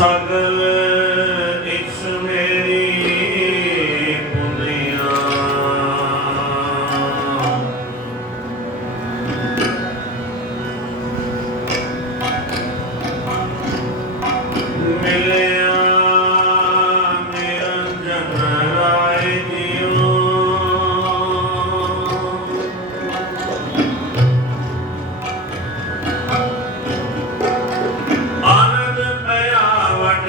ਸਗਲ ਇਛ ਮੇਰੀ ਪੁਨੀਆ ਮਿਲਿਆ ਨਿਰੰਜਨ ਰਾਏ ਜੀਓ ਆਨੰਦ ਪਿਆ ਵਡ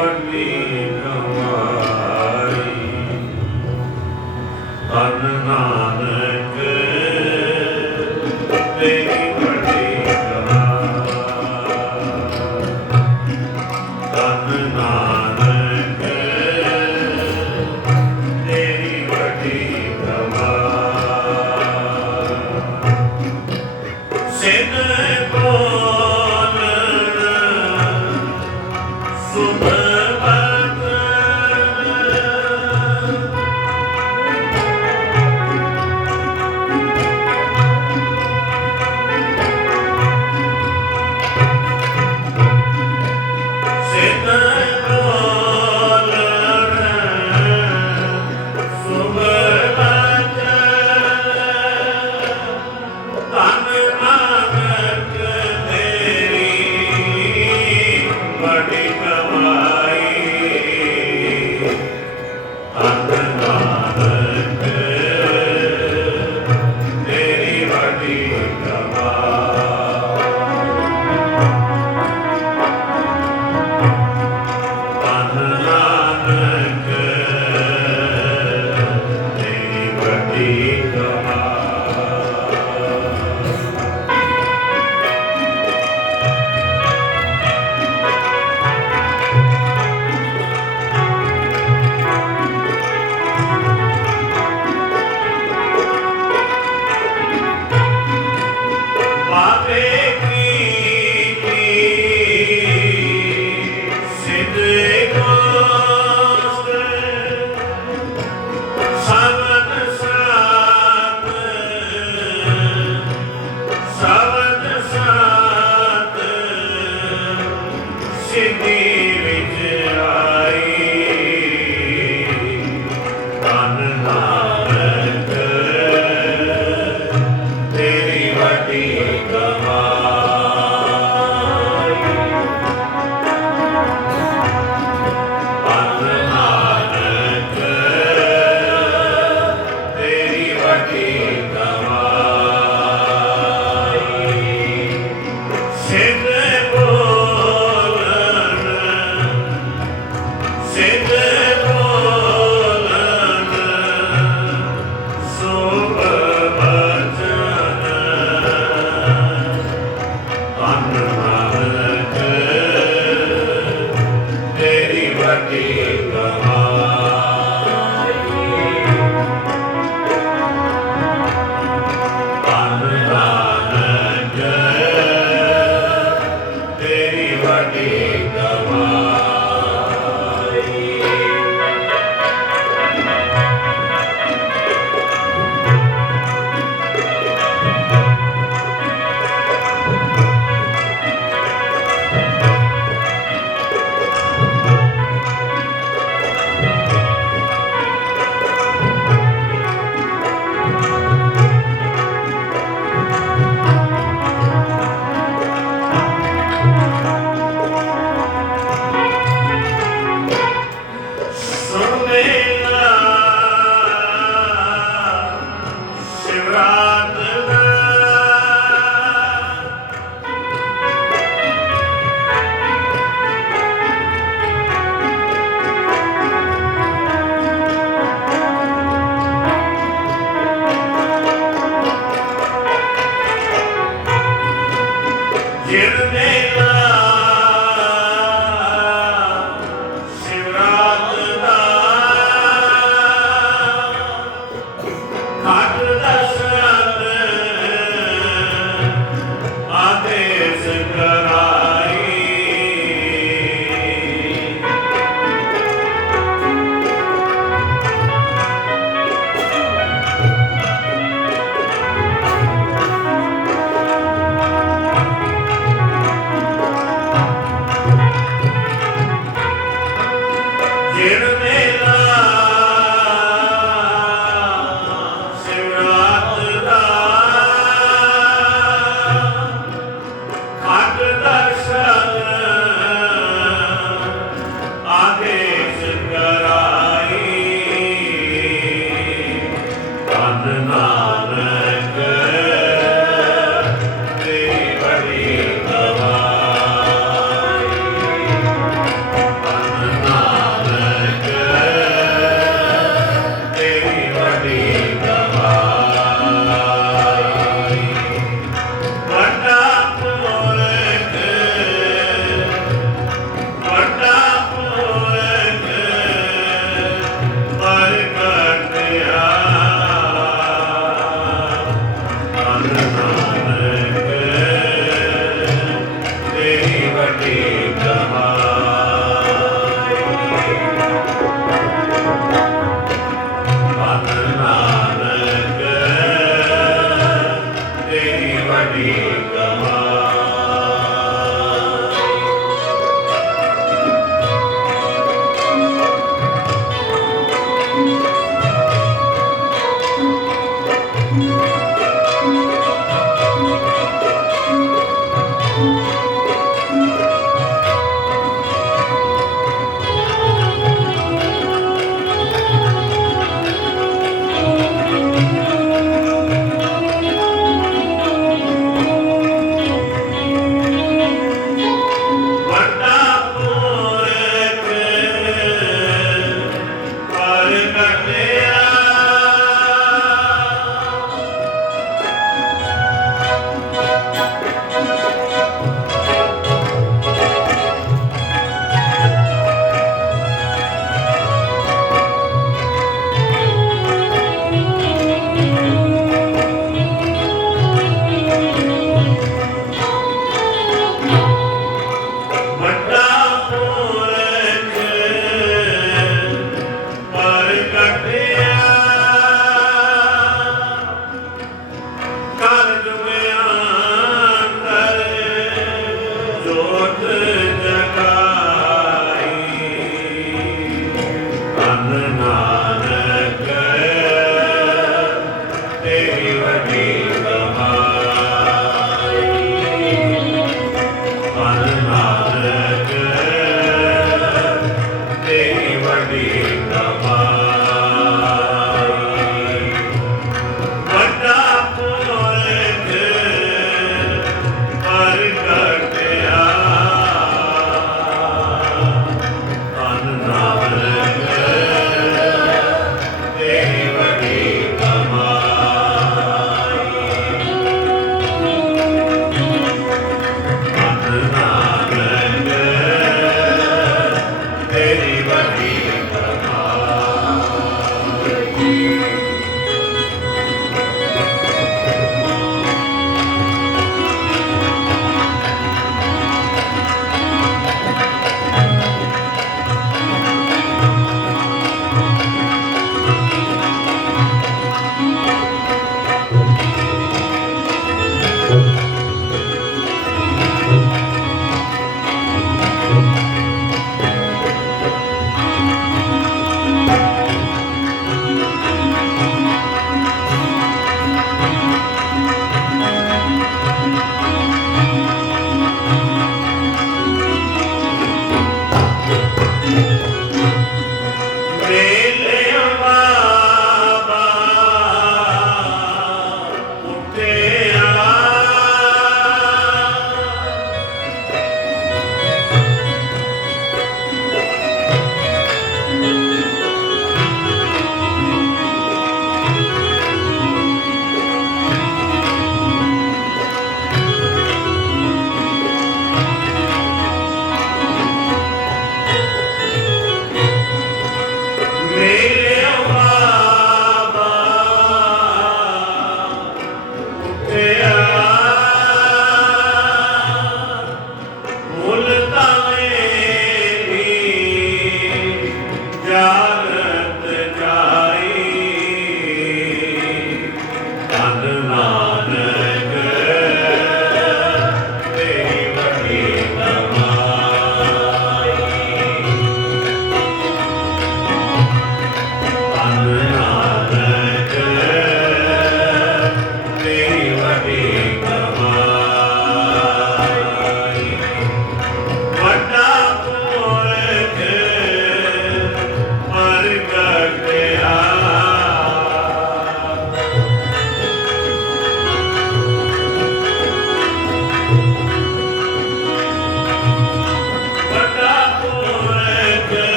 ਵੱਡੀ ਕਮਾਈ ਧੰਨ ਨਾਨਕ ਤੇਰੀ ਵੱਡੀ ਕਮਾਈ ਧੰਨ ਨਾਨਕ ਤੇਰੀ ਵੱਡੀ ਕਮਾਈ ਸਿਨ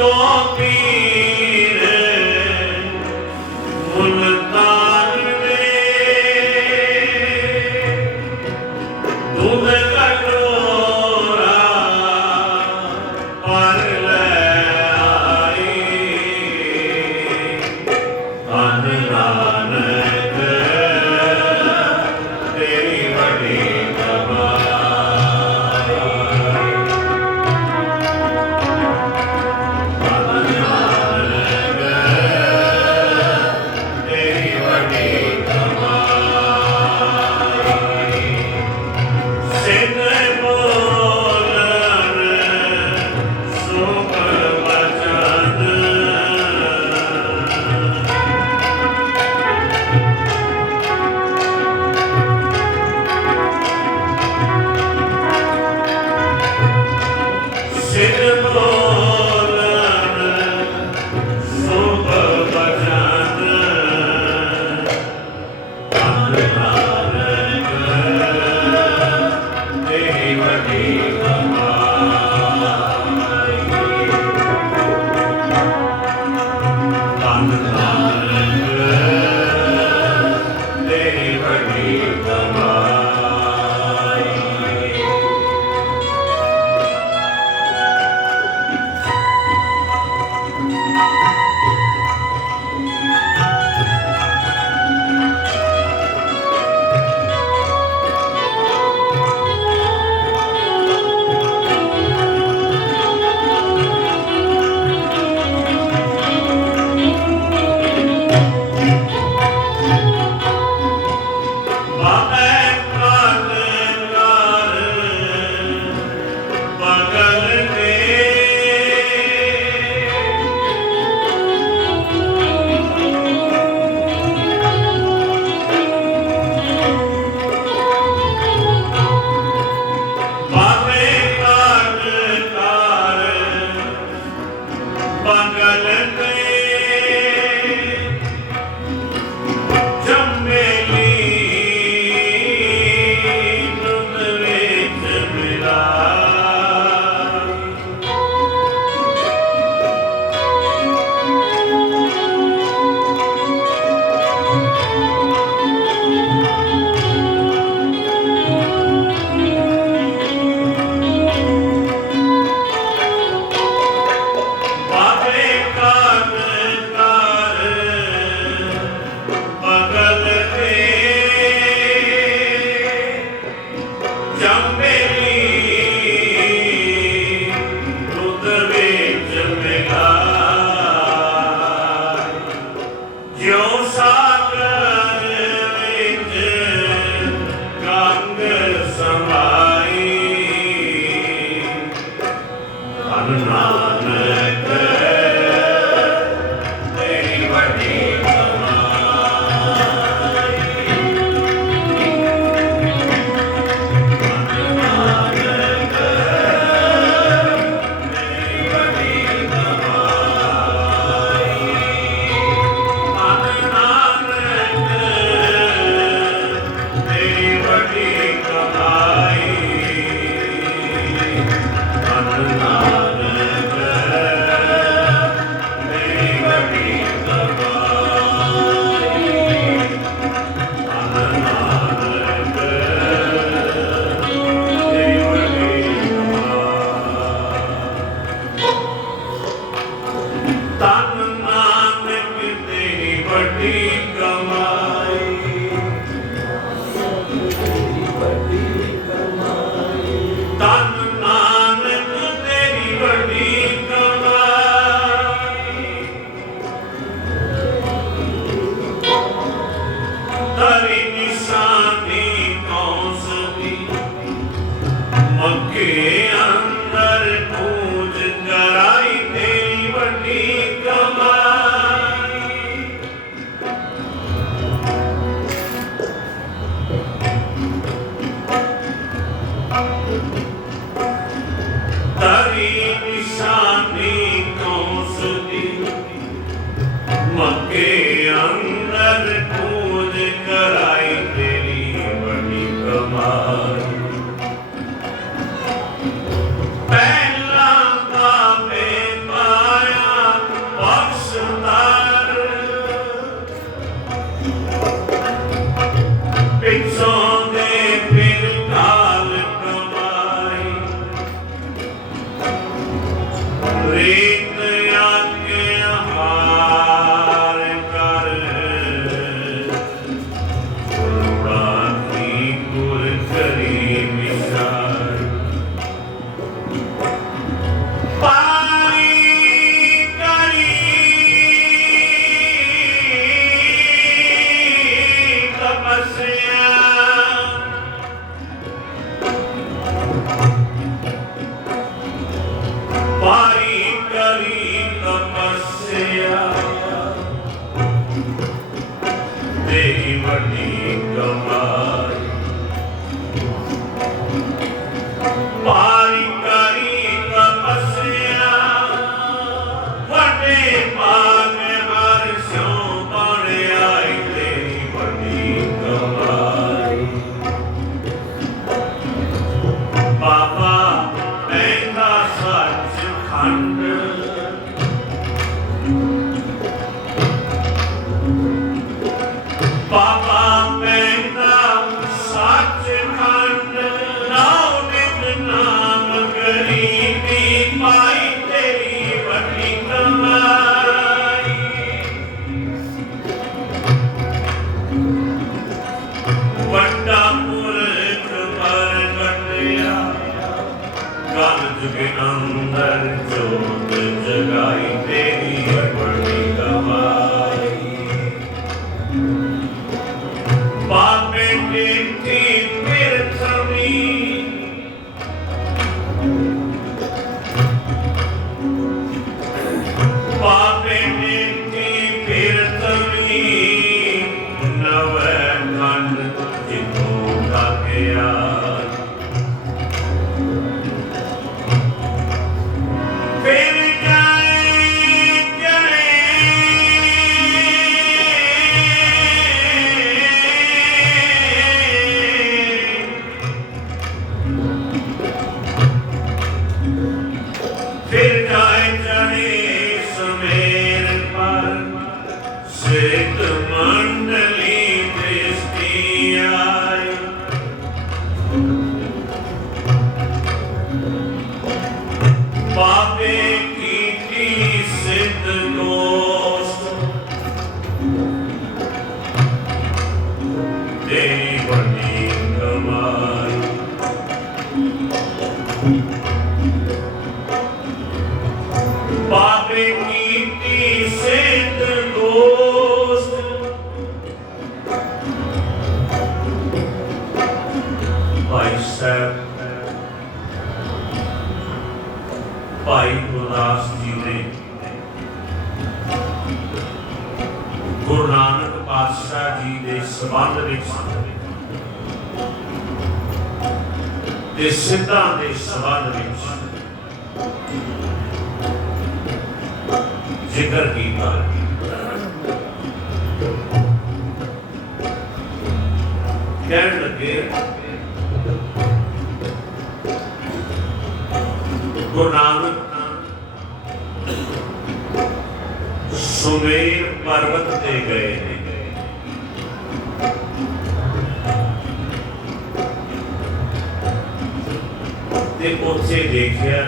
तो पीर मुल्तान में दूध कटोरा पर ले आई धन नानक तेरी बड़ी कमाई धन नानक तेरी बड़ी कमाई सिद्ध बोलन सुख वचन सिद्ध बोलन सुख वचन धन नानक तेरी बड़ी कमाई धन नानक तेरी बड़ी कमाई पहला पावे पाया तपस्या तेरी बड़ी कमाई पारी करी तपस्या वडे पाग हर स्यों बन आई तेरी बड़ी कमाई बाबा पैंदा सच खंड बाबा पैंदा सच खंड नाम नित नाम गरीबी पाई तेरी बड़ी कमाई वड्डा पुरख प्रगटिया कल जुग अंदर जोत जगाई तेरी बड़ी कमाई बापे टेठी पृथ्वी बापे टेठी पृथ्वी नवे खंड जितो गया फिर जाए फिर जाए चढ़े समेर पर सिद्ध मंडली दृष्टि आई बाबे की सिद्ध गोष्ठ तेरी बड़ी कमाई बाबे की सिद्ध गोष्ठ भाई साहब भाई गुरदास जी ने गुरु नानक पातशाह जी के संबंध में सिद्धां के संबंध में जिक्र किया कहने लगे गुरु नानक सुमेर पर्वत ते गए ते उत्थे देखिया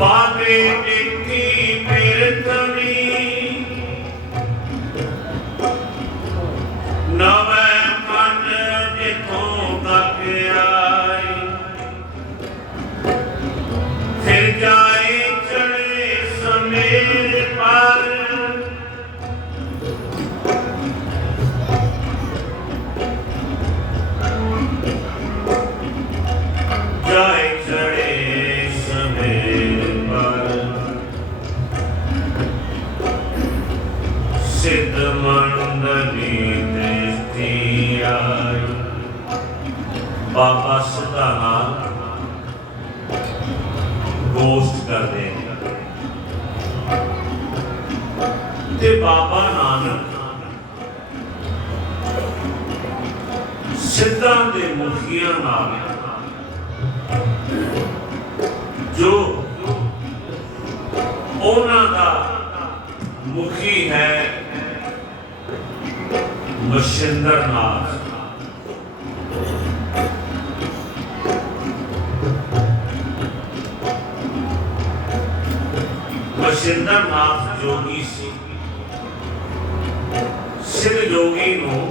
बाबे टिकी पृथ्वी नवे खंड जिथों तक आई फिर जाए चढ़े समेर पर जाए चढ़े समेर पर सिद्ध मंडली दृष्टि आई बाबा सिद्धा नाम गोष्ठ कर देगा ते बाबा नानक सिद्धां दे मुखियां नाल जो उन्हां दा मुखी है मशिंदर नाथ मशिंदर नाथ जोगी सी सिद्ध जोगी नूं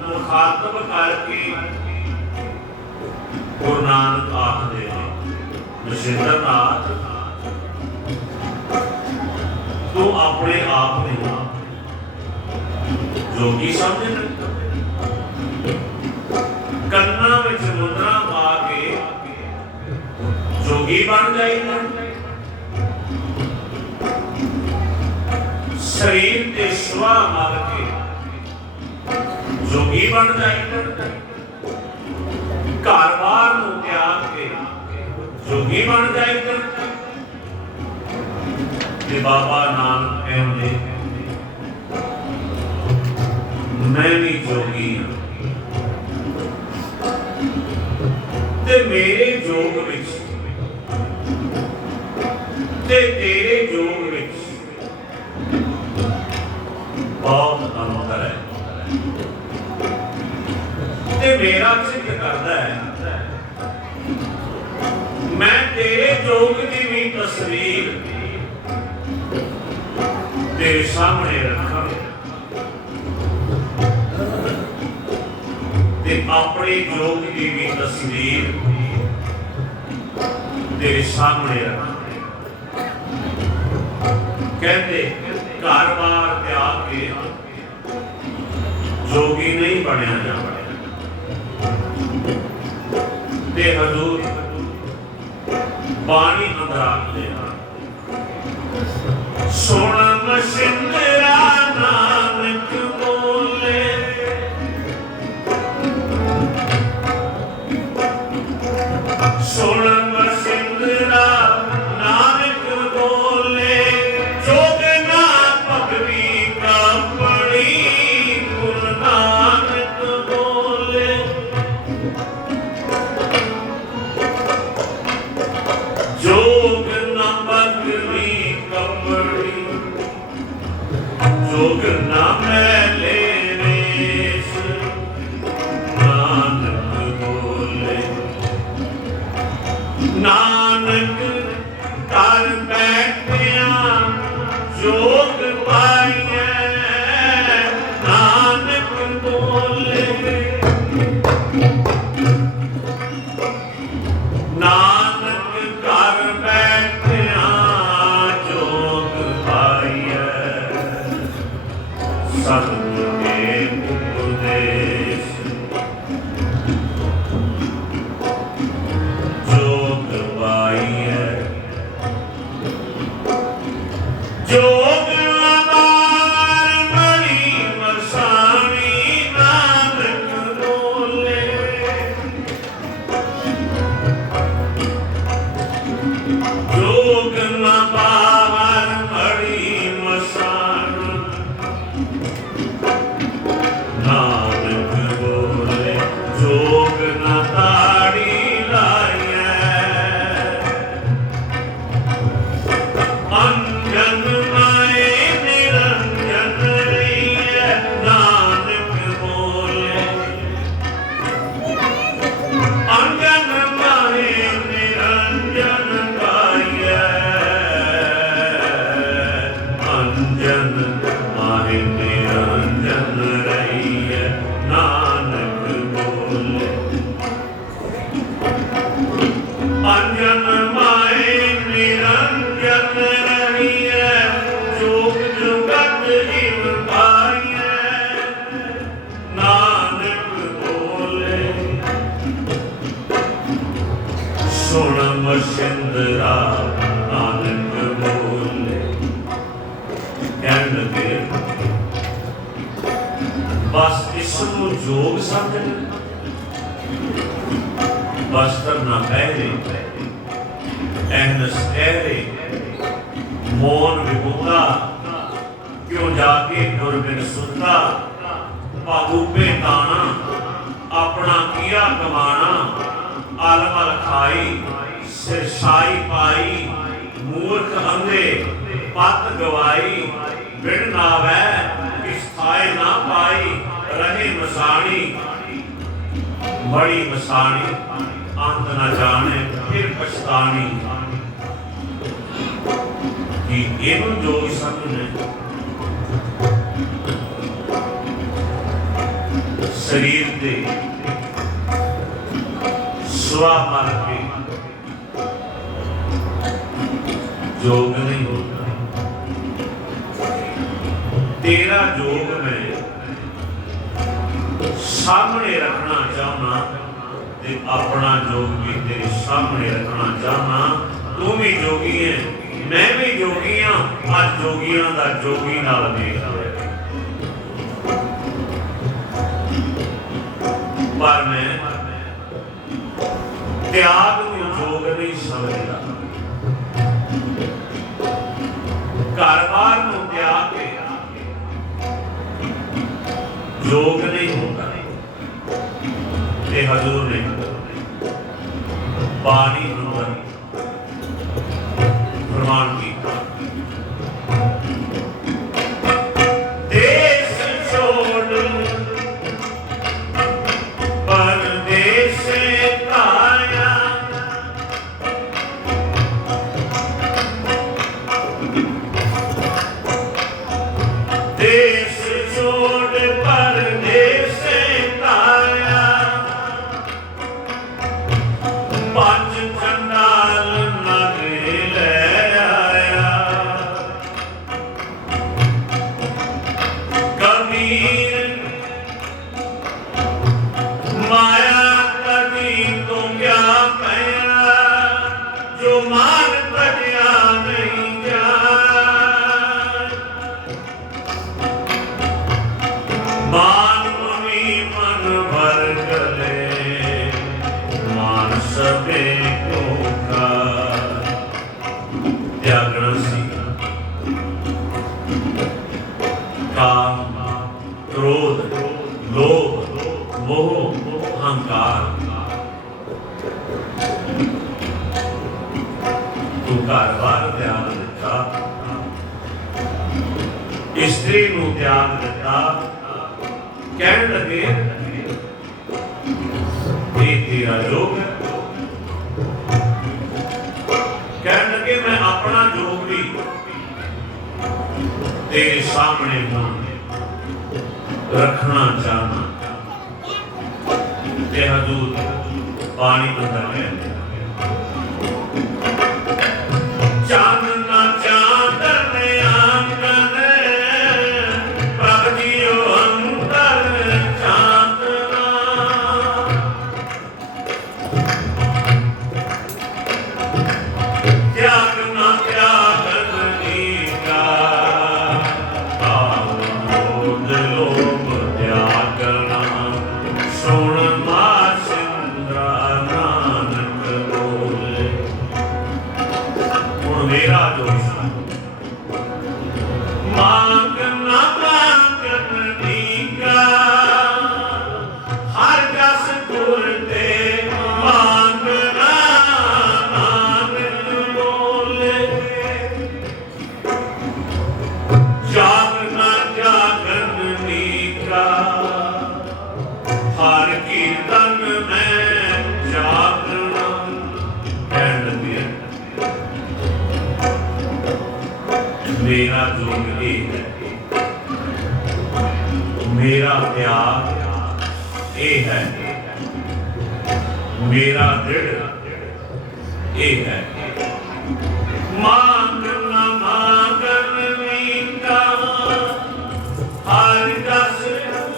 मुखातब करके गुरु नानक आखदे ने मशिंदर नाथ तू अपने आप को जोगी समझ कन्ना में मुद्रा पा के जोगी जोगी बन जाएगा। शरीर के सुआ मल के जोगी बन जाएगा। घर बार नूं त्याग के जोगी बन जाएगा। ते बाबा नानक कहंदे मैं भी जोगी हाँ ते मेरे जोग विच ते तेरे जोग विच बहुत अंतर है। ते मेरा सिद्ध करता है मैं तेरे जोग की भी तस्वीर तेरे सामने रखा ते अपने जोग की भी तस्वीर तेरे सामने रखा। कहते घर बार त्याग के जोगी नहीं बनया जाता। ते हजूर बाणी अंदर आखते सुन मशिंदरा नानक बोले सुन मशिंदरा नानक बोले जोग ना पगड़ी कपड़ी गुरु नानक बोले जोग ना पगड़ी कपड़ी जोग ना मैले रेश नानक बोले नानक कर बैठिया जोग पाइए नानक बोले नानक कर बैठिया जोग पाइए सतगुर के उपदेश जोग पाइए जोग अबार बड़ी मसानी नानक बोले जोग न बाहर बड़ी मसानी नानक बोले जोग न ताड़ी लाइए अंजन माए निरंजन रहिए नानक बोले अंजन माए निरंजन गाइए अंजन माए निरंजन रहिए नानक बोले अंजन माए निरंजन रहिए जोग जुगत जीव पाइए नानक बोले सुन मशिंदरा नानक बोले कहन लगे बस इसनूं जोग समझ बस्तर ना पहरे एहनस ठहरे मौन विभुता क्यों जाके गुरबिन सुनता पागूबे ताना अपना किया कमाना अलमल खाई सिरशाई पाई मूर्ख अंधे पत गवाई बिन नावै किस थाए ना पाई रहे मसाणी बड़ी मसाणी अंत न जाने फिर पछतानी कि इन्हों जो समझने शरीर के स्वा मल के जोग नहीं होता। तेरा जोग मैं सामने रखना चाहना ते अपना जोग भी तेरे सामने रखना चाहना तू भी जोगी है मैं भी जोगी हाँ अज जोगियां दा जोगी नाल मेल होया पर मैं त्याग नूं जोग नहीं समझदा घर बार नूं त्याग के योग नहीं होता ये हजूर ने पानी अंदर प्रमाण किया देश छोड़ परदेस काया देश छोड़ परदेस काया पंज चंडाल नगरी ले आया कबीर माया कदी तो क्या पैया जो मान कटिया नहीं जाए मान मुनि मन भर गले मान सबे को का त्यागना सी काम क्रोध लोभ मोह अहंकार तू घर बार त्याग दिता स्त्री नूं त्याग दिता कहन लगे ये तेरा योग है कहन लगे मैं अपना योग भी तेरे सामने रखना चाहना ते हजूर पानी अंदर ले चांदना चांदन आंगन प्रभ जियो अंदर चांदना त्यागना त्यागनी का कामोद लोभ त्यागना सुन मासिंद्रा नानक बोले हुण मेरा दोष मांगना मांगनी का हर जस गुर ते मांगना नानक बोले जागना जागनी का हर कीर्तन में जागना कहन लगे मेरा जोग ये है मेरा त्याग ये है मेरा दृढ़ ये है मांगना मांगनी का हर जस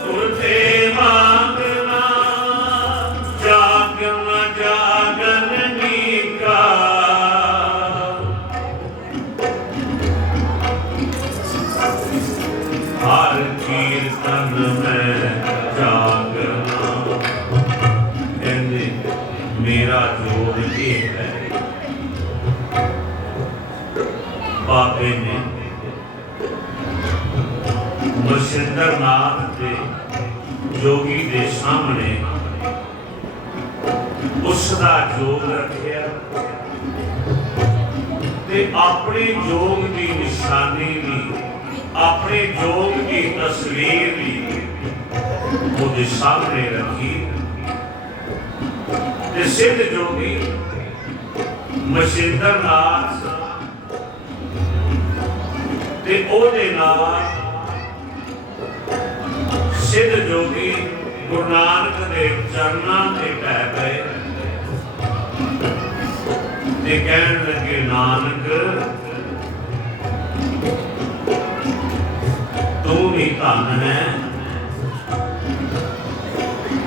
गुर ते मांगना जागना जागनी का हर कीर्तन में जागना कहते मेरा जोग ये है बाबे ने मसिंदर नाथ दे जोगी दे सामने उसका जोग रखिया ते अपने जोग की निशानी भी अपने जोग की तस्वीर भी उसके सामने रखी ते सिद्ध जोगी मसिंदर नाथ ते ओदे नाल सिद्ध जोगी गुरु नानक देव चरनां ते पै गए ते कहन लगे नानक तू भी धन है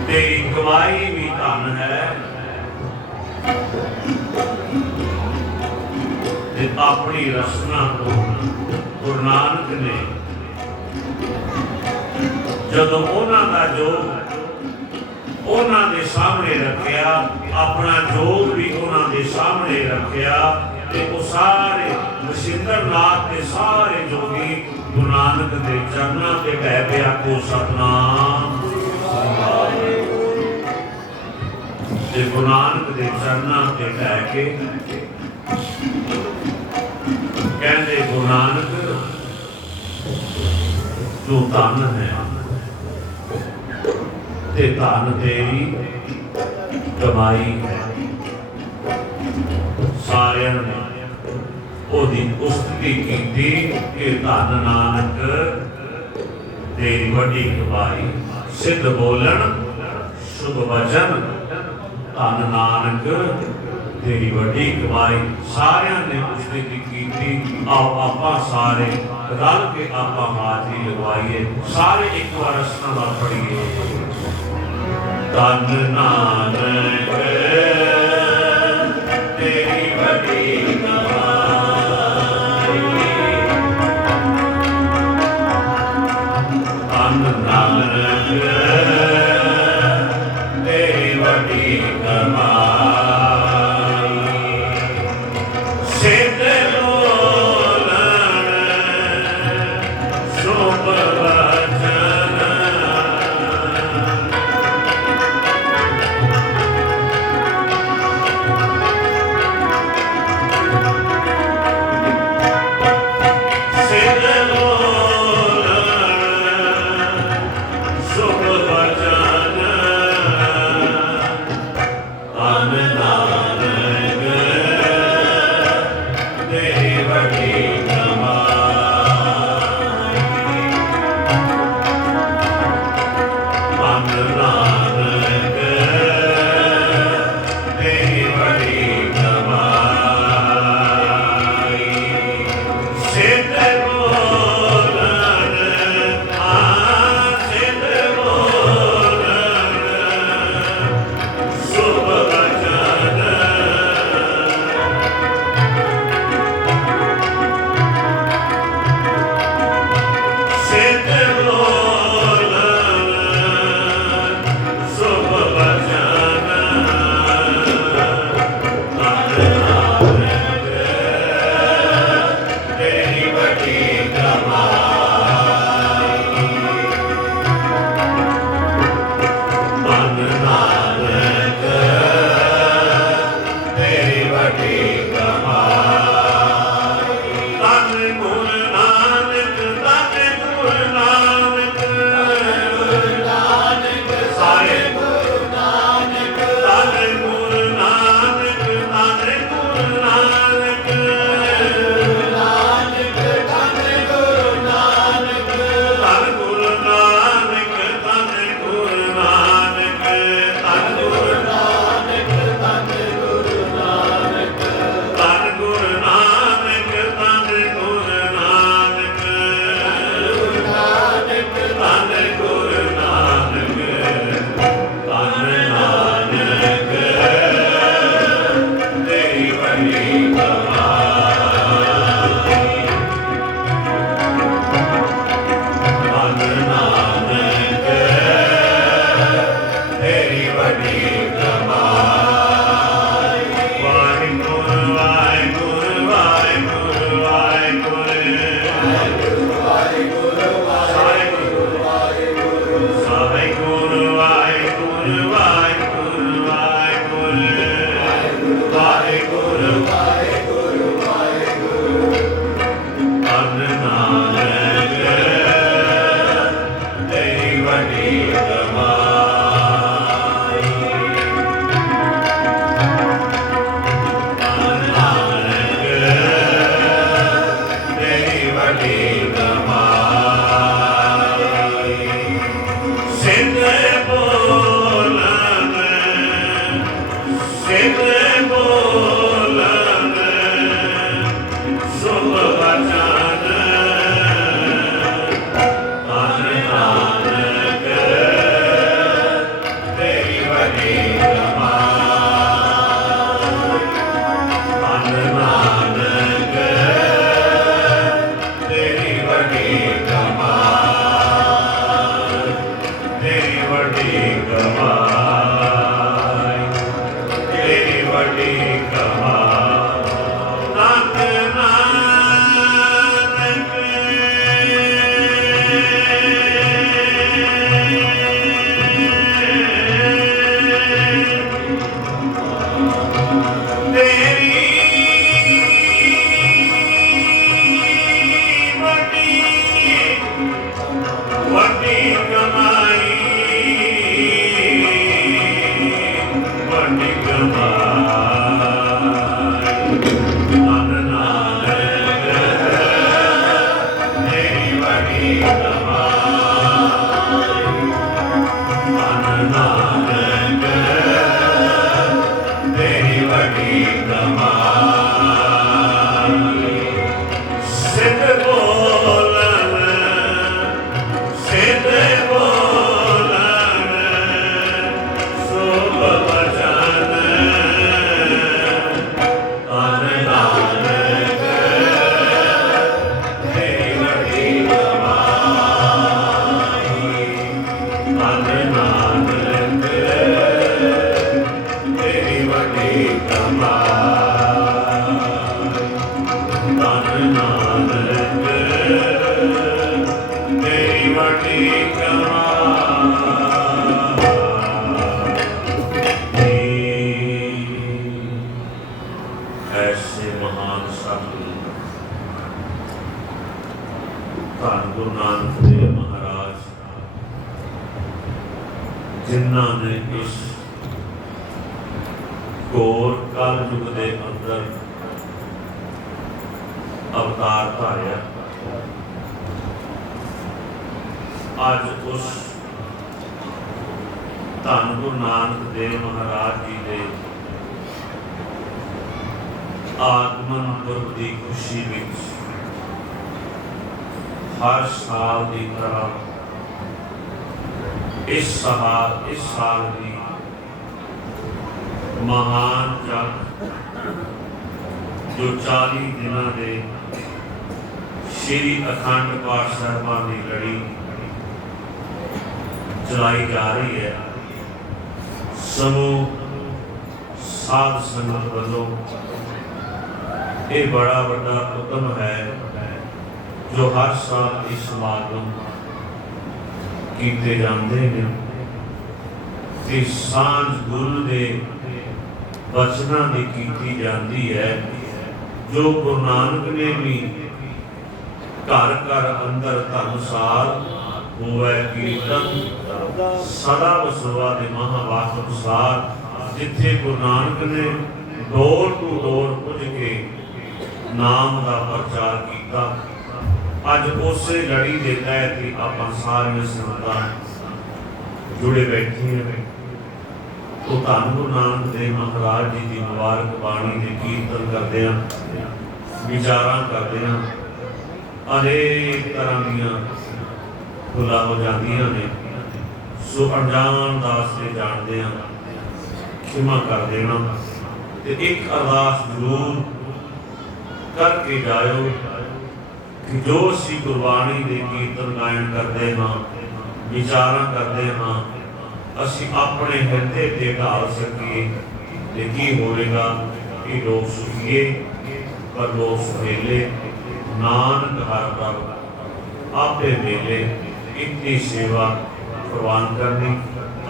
तेरी गवाही भी धन है अपनी रसना को गुरु नानक ने जदों उन्हां दा जोग उन्हां दे सामने रखिया, अपना जोग भी उन्हां दे सामने रखिया, ते वो सारे मसिंदर नाथ के सारे जोगी गुरु नानक दे चरनां ते बह के आखो सतनाम। ते गुरु नानक दे चरनां ते बह के कहंदे गुरु नानक तू धन है ते धन तेरी कमाई है। सारे ने ओदी उस्तति की कि धन नानक तेरी वड्डी कमाई। सिद्ध बोलन शुभ वचन धन नानक तेरी वड्डी कमाई। सारिया ने उस्तति की। आओ आपां सारे रल के आपां हाजरी लगवाइए। सारे एक बार रसना दा पढ़िए। धन नानक तेरी वड्डी कमाई। धन नानक तेरी वड्डी कमाई। सिद्ध बोलन शुभ वचन कमाई। सिद्ध बोलन सिद्ध बोलन शुभ वचन तन नानक तेरी बड़ी कमाई। तन नानक तेरी बड़ी कमाई। तन नानक तेरी बड़ी कमाई। ऐसे महान सतगुरु धन गुरु नानक देव महाराज जिन्हां ने इस घोर कल युग के अंदर अवतार धारिया। अज उस धन गुरु नानक देव महाराज जी के आगमन पुरब की खुशी विच हर साल की तरह इस साल की महान जग जो 40 दिनों के श्री अखंड पाठ साहिबान की लड़ी चलाई जा रही है। समूह साध संगत वालों ये बड़ा बड़ा उद्यम है जो हर साल इस समागम किए जाते हैं कि सांझ गुरु के वचनों की कीती जाती है। जो गुरु नानक ने भी घर घर अंदर धर्मसाल होवे कीर्तन सदा वसवा के महावाक अनुसार जिथे गुरु नानक ने डोर टू डोर पुज के नाम का प्रचार किया। अज उस लड़ी के तहत ही आप सारिया संगतां जुड़े बैठे हैं। तो धन गुरु नानक देव महाराज जी की मुबारक बाणी के कीर्तन करते हैं, विचारा करते हैं। अनेक तरह दियां भुला हो जांदियां ने। सो अनजान दास से जानते हैं, क्षमा कर देना। ते एक अरदास जरूर करके जाओ कि जो असीं गुरबाणी के कीर्तन गायन करते हाँ, विचारा करते हाँ, असीं अपने हृदय ते ढाल सकीए। ते की होवेगा कि लोग सुखीए पर लोग सुहेले। नानक हर प्रभ आपे मेले इतनी सेवा प्रवान करनी।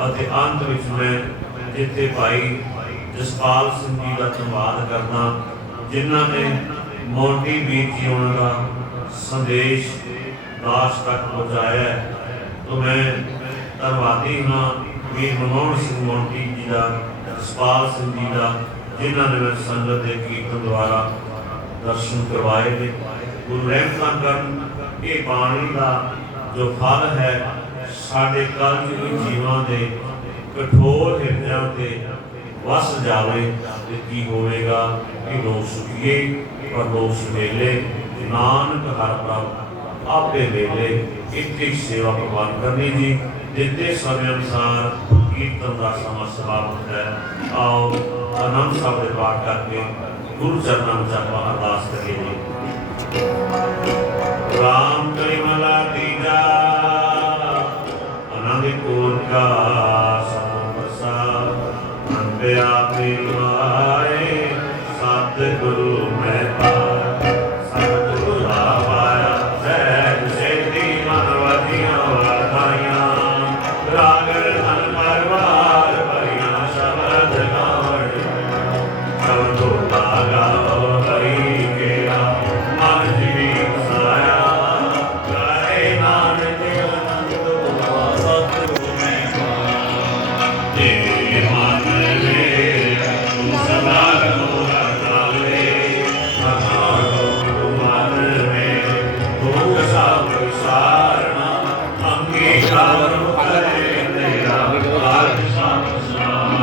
अते अंत विच मैं जिथे भाई जसपाल सिंह जी का धन्यवाद करना जिन्हों ने मोंटी वीर जी का संदेश दास तक पहुँचाया है। तो मैं धन्यवादी हाँ वीर मनमोहन सिंह मोंटी जी का, जसपाल सिंह जी का, जिन्होंने मेरे संगत के कीर्तन द्वारा दर्शन करवाए थे। गुरु रहमतां करन ये बाणी का जो फल है साढ़े कलयुगी जीवां दे कठोर हिरदियां ते वस जावे। ते की होवेगा कि लोग सुखीए पर लोग सुहेले। नानक हर प्रभ आपे वेले इतनी सेवा प्रवान करनी जी। जिते समय अनुसार कीर्तन का समा समाप्त है। आओ आनंद साहब के पाठ करके गुरु चरणों में आप अरदास करिए जी। राम कलिमला तीजा आनंदपुर का सतगुरु